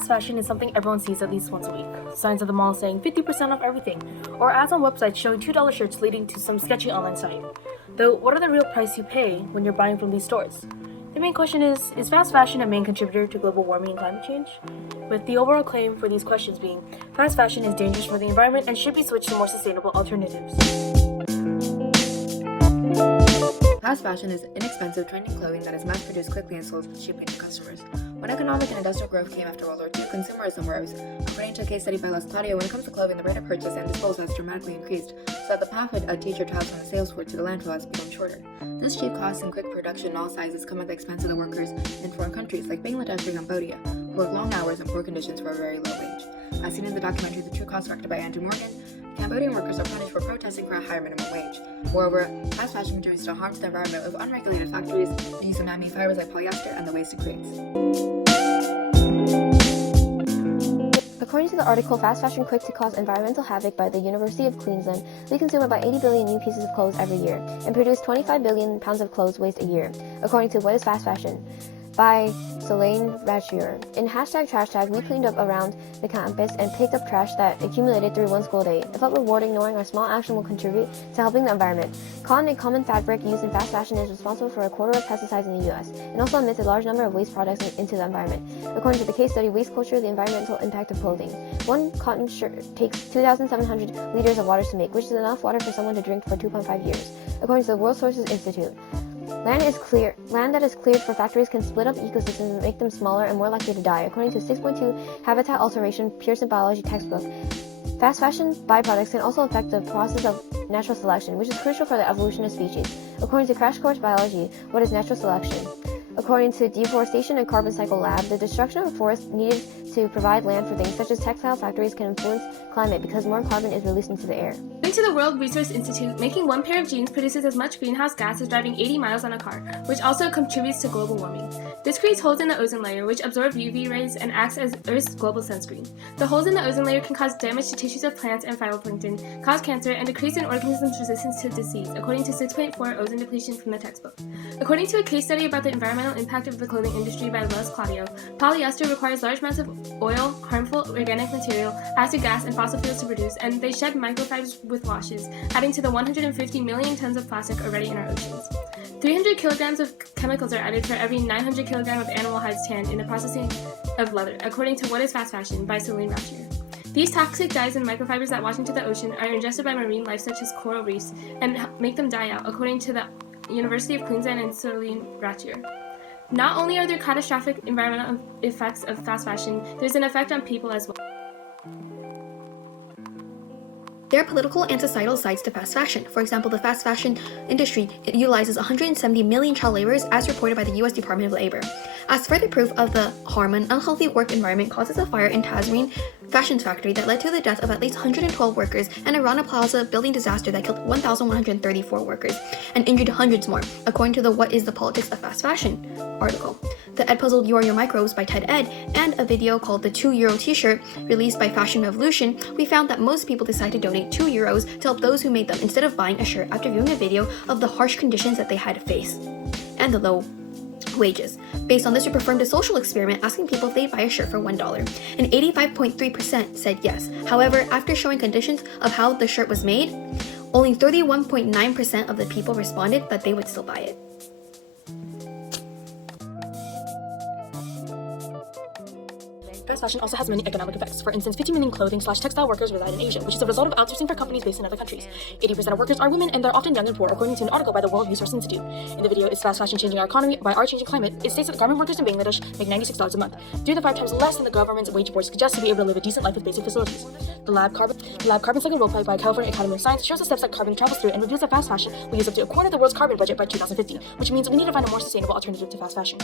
Fast fashion is something everyone sees at least once a week. Signs at the mall saying 50% off everything, or ads on websites showing $2 shirts leading to some sketchy online site. Though, what are the real price you pay when you're buying from these stores? The main question is fast fashion a main contributor to global warming and climate change? With the overall claim for these questions being, fast fashion is dangerous for the environment and should be switched to more sustainable alternatives. Fast fashion is inexpensive, trending clothing that is mass-produced quickly and sold cheaply to customers. When economic and industrial growth came after World War II, consumerism rose. According to a case study by Los Claudio, when it comes to clothing, the rate of purchase and disposal has dramatically increased, so that the path a teacher travels from the sales floor to the landfill has become shorter. This cheap cost and quick production in all sizes come at the expense of the workers in foreign countries like Bangladesh or Cambodia, who work long hours and poor conditions for a very low wage. As seen in the documentary The True Cost, directed by Andrew Morgan, Cambodian workers are punished for protesting for a higher minimum wage. Moreover, fast fashion contributes to harm to the environment with unregulated factories, the use of man-made fibers like polyester, and the waste it creates. According to the article Fast Fashion Quick to Cause Environmental Havoc by the University of Queensland, we consume about 80 billion new pieces of clothes every year and produce 25 billion pounds of clothes waste a year, according to What is Fast Fashion? By Solane Ratchier. In #TrashTag, we cleaned up around the campus and picked up trash that accumulated through one school day. It felt rewarding knowing our small action will contribute to helping the environment. Cotton, a common fabric used in fast fashion, is responsible for a quarter of pesticides in the U.S. and also emits a large number of waste products into the environment. According to the case study, Waste Culture, the environmental impact of clothing. One cotton shirt takes 2,700 liters of water to make, which is enough water for someone to drink for 2.5 years, according to the World Sources Institute. Land that is cleared for factories can split up ecosystems and make them smaller and more likely to die, according to 6.2 Habitat Alteration Pearson Biology textbook. Fast fashion byproducts can also affect the process of natural selection, which is crucial for the evolution of species. According to Crash Course Biology, what is natural selection? According to Deforestation and Carbon Cycle Lab, the destruction of forests needed to provide land for things such as textile factories can influence climate because more carbon is released into the air. According to the World Resource Institute, making one pair of jeans produces as much greenhouse gas as driving 80 miles on a car, which also contributes to global warming. This creates holes in the ozone layer, which absorb UV rays and acts as Earth's global sunscreen. The holes in the ozone layer can cause damage to tissues of plants and phytoplankton, cause cancer, and decrease an organism's resistance to disease, according to 6.4 ozone depletion from the textbook. According to a case study about the environmental impact of the clothing industry by Los Claudio, polyester requires large amounts of oil, harmful organic material, acid gas, and fossil fuels to produce, and they shed microfibers with washes, adding to the 150 million tons of plastic already in our oceans. 300 kilograms of chemicals are added for every 900 kilograms of animal hides tanned in the processing of leather, according to What is Fast Fashion by Solane Ratchier. These toxic dyes and microfibers that wash into the ocean are ingested by marine life such as coral reefs and make them die out, according to the University of Queensland and Solane Ratchier. Not only are there catastrophic environmental effects of fast fashion, there's an effect on people as well. There are political and societal sides to fast fashion. For example, the fast fashion industry utilizes 170 million child laborers as reported by the U.S. Department of Labor. As further proof of the harm an unhealthy work environment causes a fire in Tazreen Fashion Factory that led to the death of at least 112 workers and a Rana Plaza building disaster that killed 1,134 workers and injured hundreds more, according to the What is the Politics of Fast Fashion article. The Edpuzzle You Are Your Microbes by Ted Ed and a video called the €2 t-shirt released by Fashion Revolution, we found that most people decide to donate €2 to help those who made them instead of buying a shirt after viewing a video of the harsh conditions that they had to face and the low wages. Based on this, we performed a social experiment asking people if they'd buy a shirt for $1, and 85.3% said yes. However, after showing conditions of how the shirt was made, only 31.9% of the people responded that they would still buy it. Fast fashion also has many economic effects. For instance, 50 million clothing/textile workers reside in Asia, which is a result of outsourcing for companies based in other countries. 80% of workers are women, and they're often young and poor, according to an article by the World Resource Institute. In the video, Is Fast Fashion Changing Our Economy by Our Changing Climate? It states that garment workers in Bangladesh make $96 a month, 3 to 5 times less than the government's wage board suggests to be able to live a decent life with basic facilities. The lab Carbon Cycle Roleplay by California Academy of Science shows the steps that carbon travels through and reveals that fast fashion will use up to a quarter of the world's carbon budget by 2050, which means we need to find a more sustainable alternative to fast fashion.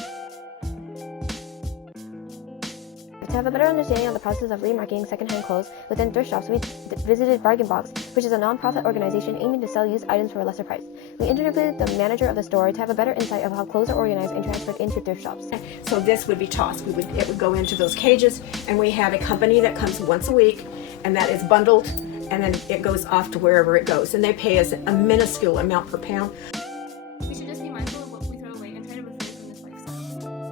To have a better understanding of the process of remarketing secondhand clothes within thrift shops, we visited Bargain Box, which is a non-profit organization aiming to sell used items for a lesser price. We interviewed the manager of the store to have a better insight of how clothes are organized and transferred into thrift shops. So this would be tossed. It would go into those cages, and we have a company that comes once a week, and that is bundled, and then it goes off to wherever it goes. And they pay us a minuscule amount per pound.